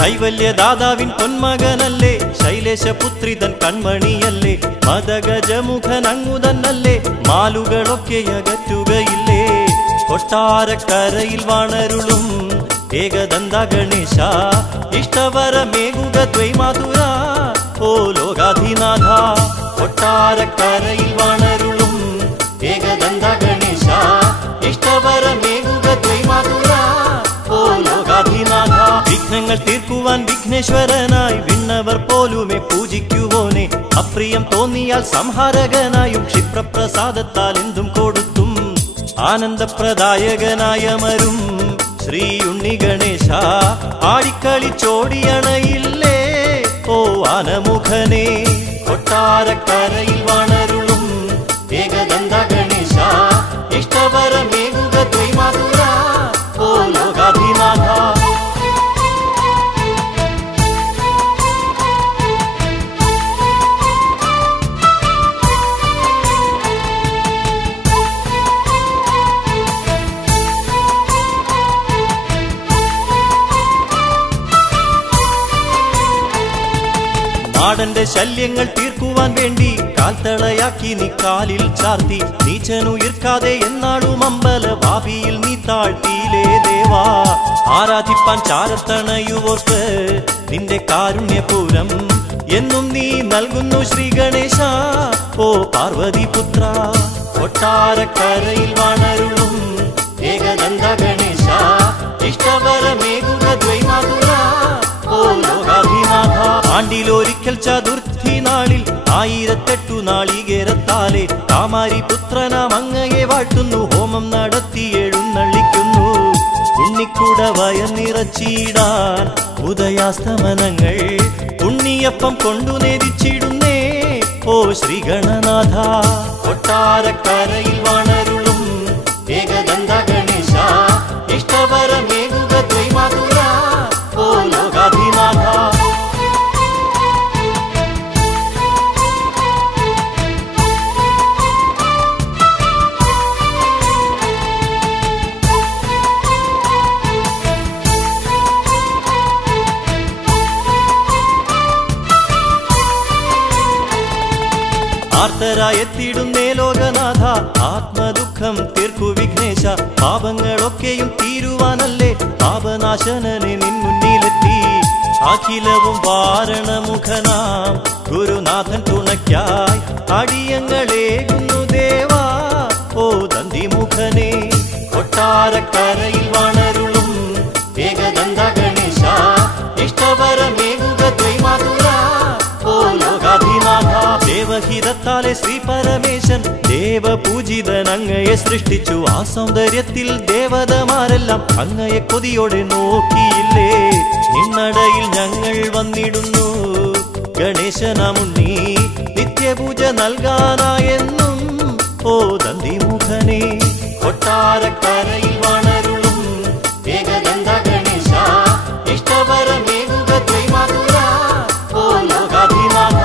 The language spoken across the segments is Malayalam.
കൈവല്യദാതാവിൻ പൊന്മകനല്ലേ, ശൈലേശപുത്രിതൻ കൺമണിയല്ലേ, മദഗജമുഖനങ്ങുതന്നല്ലേ, മാലുകളൊക്കെ അകറ്റുകയില്ലേ. കൊട്ടാരക്കരയിൽ വാണരുളും ഏകദന്ത ഗണേശ, ഇഷ്ടവരമേകുക ദ്വൈമാതുര ഓ ലോകാധിനാഥ. കൊട്ടാരക്കരയിൽ വാണരുളും ഏകദന്ത ഗണേശ, ഇഷ്ടവരമേകുക ദ്വൈമാതുര ഓ ലോകാധിനാഥ. വിഘ്നങ്ങൾ തീർക്കുവാൻ വിഘ്നേശ്വരനായി വിണ്ണവർ പോലുമേ പൂജിക്കുവോനെ, അപ്രിയം തോന്നിയാൽ സംഹാരകനായും ക്ഷിപ്രപ്രസാദത്താൽ എന്തും കൊടുത്തും ആനന്ദപ്രദായകനായമരും ശ്രീ ഉണ്ണി ഗണേശ, ആടിക്കളിച്ചോടിയണയില്ലേ ഓ ആനമുഖനെ. കൊട്ടാരക്കരയിൽ വാണരുളും ഏകദന്ത ഗണേശ, ഇഷ്ടവരമേകുക ദ്വൈമാതുര ഓ ലോകാധിനാഥ. നാടന്റെ ശല്യങ്ങൾ തീർക്കുവാൻ വേണ്ടി കാൽത്തളയാക്കി നീ കാലിൽ ചാർത്തി, നീച്ചനുയിർക്കാതെ എന്നാളും അമ്പല ഭാവിയിൽ നീ താഴ്ത്തിയിലേ ദേവാ. ആരാധിപ്പാൻ ചാരത്തണയുവോർക്ക് നിന്റെ കാരുണ്യപൂരം എന്നും നീ നൽകുന്നു ശ്രീ ഗണേശ ഓ പാർവതിപുത്ര. കൊട്ടാരക്കരയിൽ വാണരുളും ഏകദന്ത ഗണേശ, ഇഷ്ടവരമേകുക ദ്വൈമാതുര ഓ ലോകാധിനാഥ. ആണ്ടിലൊരിക്കൽ ചതുർത്ഥി നാളിൽ 1008 നാളികേരത്താലെ കാമാരി പുത്രനാം അങ്ങയെ വാഴ്ത്തുന്നു, ഹോമം നടത്തി എഴുന്നള്ളിക്കുന്നു. ഉണ്ണിക്കുട വയന്നിറച്ചിടാൻ ഉദയാസ്തമനങ്ങൾ ഉണ്ണിയപ്പം കൊണ്ടു നേദിച്ചിടുന്നേ ഓ ശ്രീഗണനാഥ. കൊട്ടാരക്കരയിൽ വാണരുളും ഏകദന്ത ഗണേശ, ഇഷ്ടവരമേകുക ദ്വൈമാതുര ഓ ലോകാധിനാഥ. ആർത്തരായെത്തിടുന്നേ ലോകനാഥ, ആത്മദുഃഖം തീർക്കു വിഘ്നേശ. പാപങ്ങളൊക്കെയും തീരുവാനല്ലേ പാപനാശനനെ നിൻ മുന്നിലെത്തി, അഖിലവും വാരണമുഖനാം ഗുരുനാഥൻ തുണയ്ക്കായി അടിയങ്ങളേകുന്നു ദേവാ ഓ ദന്തിമുഖനെ. കൊട്ടാരക്കരയിൽ വാണരുളും ഏകദന്ത ഗണേശ, ഇഷ്ടവരമേകുക ദ്വൈമാതുര ഓ ലോകാധിനാഥ. ദേവഹിതത്താലെ ശ്രീ പരമേശൻ ദേവപൂജിതൻ അങ്ങയെ സൃഷ്ടിച്ചു, ആ സൗന്ദര്യത്തിൽ ദേവതമാരെല്ലാം അങ്ങയെ കൊതിയോടെ നോക്കിയില്ലേ. നിന്നടയിൽ ഞങ്ങൾ വന്നിടുന്നു ഗണേശനാമുണ്ണി, നിത്യപൂജ നൽകാനായെന്നും ഓ ദന്തിമുഖനെ. കൊട്ടാരക്കരയിൽ വാണരുളും ഏകദന്ത ഗണേശ, ഇഷ്ടവരമേകുക ദ്വൈമാതുര ഓ ലോകാധിനാഥ.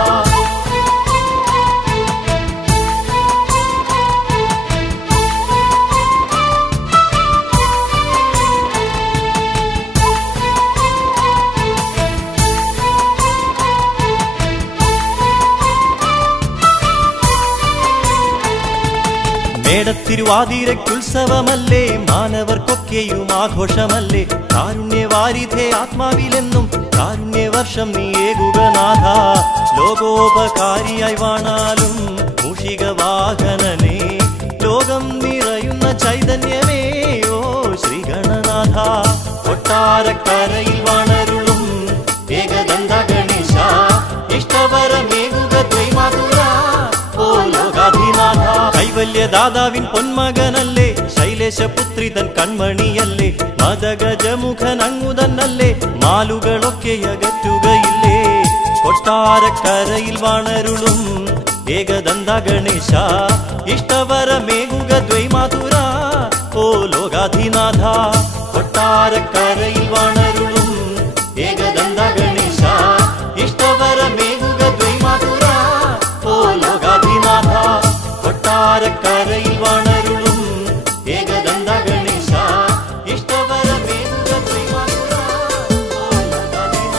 മേടത്തിരുവാതിരയ്ക്കുത്സവമല്ലേ, മാനവർക്കൊക്കെയും ആഘോഷമല്ലേ, കാരുണ്യവാരിധേ ആത്മാവിലെന്നും കാരുണ്യവർഷം നീ ഏകുകനാഥ. ലോകോപകാരിയായി വാണാലും മൂഷികവാഹനനെ, ലോകം നിറയുന്ന ചൈതന്യമേ ഓ ശ്രീഗണനാഥ. കൊട്ടാരക്കരയിൽ വാണരുളും ഏകദന്ത ഗണേശ, ഇഷ്ടവരമേകുക ദ്വൈമാതുര ഓ ലോകാധിനാഥ. കൈവല്യദാതാവിൻ പൊന്മകനല്ലേ, ശൈലേശപുത്രിതൻ കൺമണിയല്ലേ, മദഗജമുഖനങ്ങുതന്നല്ലേ, മാലുകളൊക്കെ അകറ്റുകയില്ലേ. കൊട്ടാരക്കരയിൽ വാണരുളും ഏകദന്ത ഗണേശ, ഇഷ്ടവരമേകുക ദ്വൈമാതുര ഓ ലോകാധിനാഥ. കൊട്ടാരക്കരയിൽ വാണരുളും ഏകദന്ത ഗണേശ, ഇഷ്ടവരമേകുക ദ്വൈമാതുര ഓ ലോകാധിനാഥ. കൊട്ടാരക്കരയിൽ വാണരുളും ഏകദന്ത ഗണേശ, ഇഷ്ടവരമേകുക ദ്വൈമാതുര ഓ ലോകാധിനാഥ.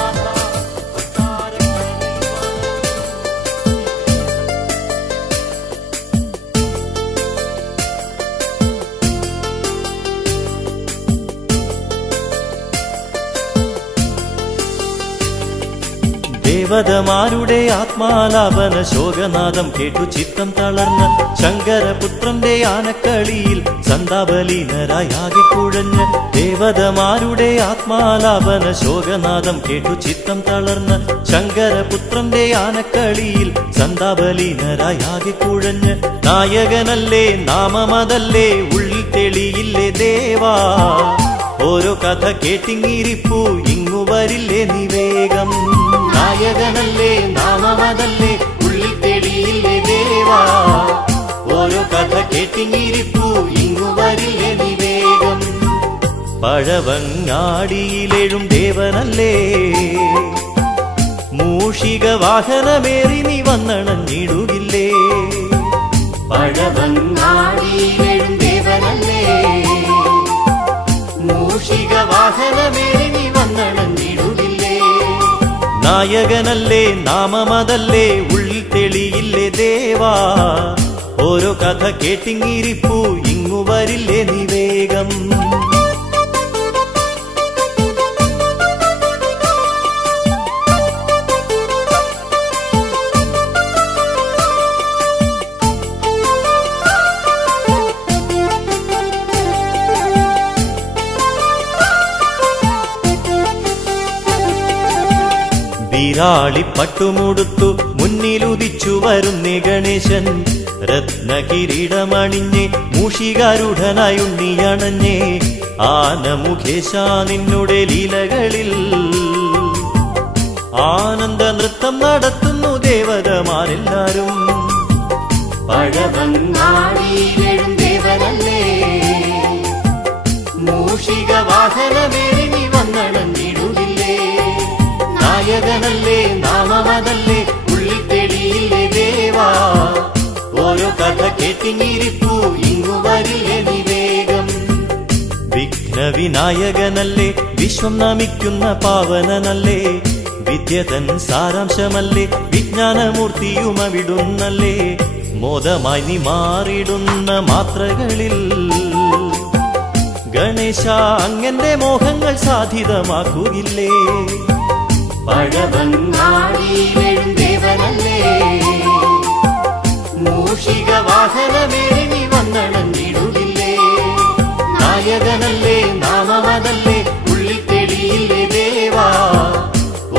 ദേവതമാരുടെ ആത്മാലാപന ശോകനാദം കേട്ടു ചിത്തം തളർന്ന് ശങ്കരപുത്രന്റെ ആനക്കളിയിൽ സന്താപലീനരായാകെ കുഴഞ്ഞ് ദേവതമാരുടെ ആത്മാലാപന ശോകനാദം കേട്ടു ചിത്തം തളർന്ന് ശങ്കരപുത്രന്റെ ആനക്കളിയിൽ സന്താപലീനരായാകെ കുഴഞ്ഞ് നായകനല്ലേ നാമമതല്ലേ ഉള്ളിൽ തെളിയില്ലേ ദേവാ ഓരോ കഥ കേട്ടിങ്ങിരിപ്പൂ ഇങ്ങു വരില്ലേ നീ വേഗം നായകനല്ലേ നാമമതല്ലേ ഉള്ളിൽ തെളിയില്ലേ ദേവാ ഓരോ കഥ കേട്ടിങ്ങിരിപ്പൂ ഇങ്ങു വരില്ലേ നീ വേഗം പഴവങ്ങാടിയിലെഴും ദേവനല്ലേ മൂഷിക വാഹനമേറി നീ വന്നണഞ്ഞിടുകില്ലേ പഴവങ്ങാടിയിലെഴും ദേവനല്ലേ മൂഷിക വാഹനമേറി നീ വന്നണഞ്ഞിടുകില്ലേ നായകനല്ലേ നാമമതല്ലേ ഉള്ളിൽ തെളിയില്ലേ ദേവാ ഓരോ കഥ കേട്ടിങ്ങിരിപ്പൂ ഇങ്ങു വരില്ലേ നീ വേഗം വിരാളിപ്പട്ടുമുടുത്തു മുന്നിലുദിച്ചു വരുന്നേ ഗണേശൻ രത്നകിരീടമണിഞ്ഞേ മൂഷികാരുഢനായുണ്ണിയണഞ്ഞേ ആനമുഖേശ നിന്നുടെ ലീലകളിൽ ആനന്ദ നൃത്തം നടത്തുന്നു ദേവതമാരെല്ലാരും പഴവങ്ങാടിയിലെഴും ദേവനല്ലേ മൂഷിക വാഹനമേറി നീ വന്നണഞ്ഞിടുകില്ലേ നായകനല്ലേ നാമമതല്ലേ ഉള്ളിൽ തെളിയില്ലേ ദേവാ ഓരോ കഥ കേട്ടിങ്ങിരിപ്പൂ ഇങ്ങു വരില്ലേ നീ വേഗം വിഘ്നവിനായകനല്ലേ വിശ്വം നമിക്കുന്ന പാവനനല്ലേ വിദ്യതൻ സാരാംശമല്ലേ വിജ്ഞാനമൂർത്തിയുമവിടുന്നല്ലേ മോദമായി നീ മാറിടുന്ന മാത്രകളിൽ ഗണേശ അങ്ങന്റെ മോഹങ്ങൾ സാധിതമാക്കുകില്ലേ പഴവങ്ങാടിയിലെഴും ദേവനല്ലേ മൂഷിക വാഹനമേറി നീ വന്നണഞ്ഞിടുകില്ലേ നായകനല്ലേ നാമമതല്ലേ ഉള്ളിൽ തെളിയില്ലേ ദേവാ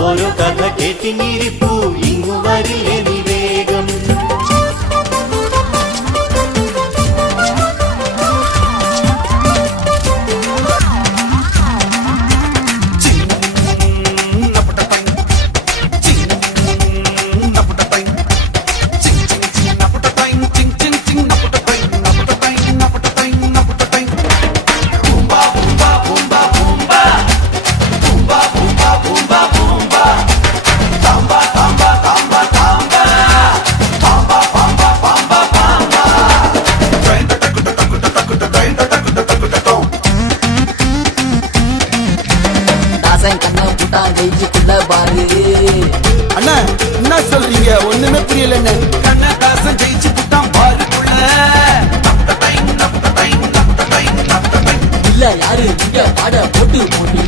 ഓരോ കഥ കേട്ടിങ്ങിരിപ്പൂ ഇങ്ങു വരില്ലേ നീ വേഗം அண்ணா என்ன சொல்றீங்க ஒண்ணுமே புரியல கண்ணதாசன் ஜெயிச்சு புட்டான் பாருக்குள்ள இல்ல யாரு இங்க பாட போட்டு போட்டி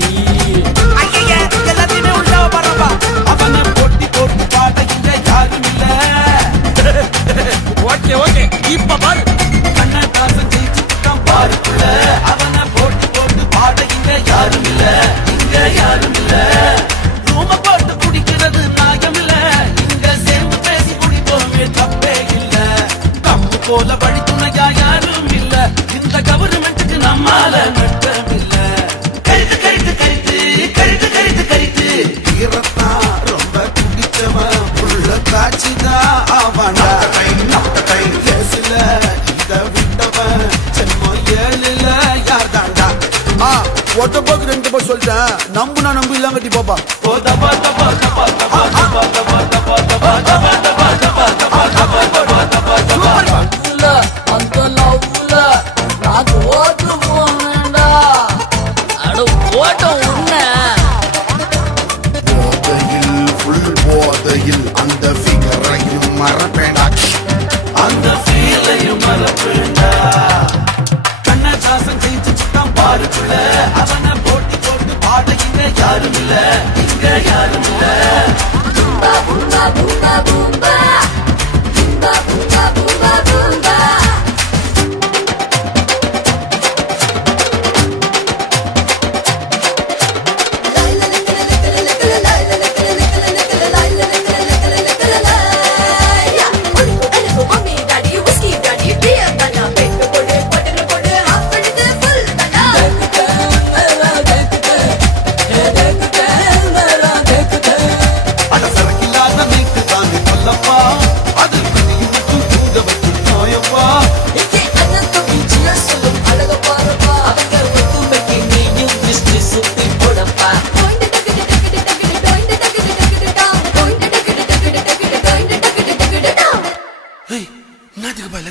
எல்லாத்தையுமே உள்ள பாடுறப்பா அவனை போட்டி போட்டு பாட இங்க யாரும் இல்ல ஓகே ஓகே இப்ப பாரு கண்ணதாசன் ஜெயிச்சு புட்டான் பாருக்குள்ள அவனை போட்டி போட்டு பாட இங்க யாரும் இல்ல இங்க யாரும் இல்ல ரூம போட்டு குடிக்கிறது நாயம் இல்ல இங்க சேர்ந்து பேசி குடிப்போமே தப்பே இல்ல தப்பு போல வழி துணையா யாரும் இல்ல இந்த கவர்மெண்ட்டுக்கு நம்மால நட்டம் இல்ல கருத்து கருத்து கருத்து கருத்து கருத்து கருத்து ஈரத்தா ரொம்ப குடிச்சவன் உள்ள காட்சிதான் ஆவாண்டா கேசில இத விட்டவன் சென்மம் ஏழுல யார் தாண்டா ஒட்ட போக்கு ரெண்டு பேர் சொல்லிட்டேன் நம்புனா நம்பு இல்லாம கட்டி போப்பா போதையில் அந்த ஃபிகரையும் மறப்பேண்டா அந்த ஃபீலையும் மறப்பேண்டா கண்ணதாசன் ஜெயிச்சு சுட்டான் பாருக்குள்ள அவனை போட்டி போட்டு பாட இங்க யாரும் இல்ல இங்க யாரும் இல்ல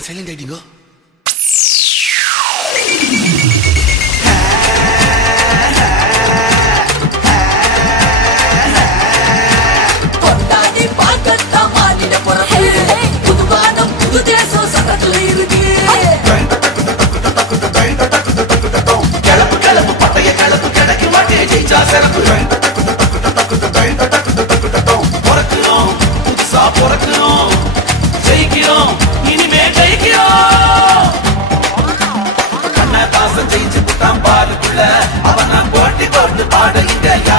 சைலண்ட் ஆயிட்டீங்க. அவன போட்டி போட்டு பாட இங்க யாரு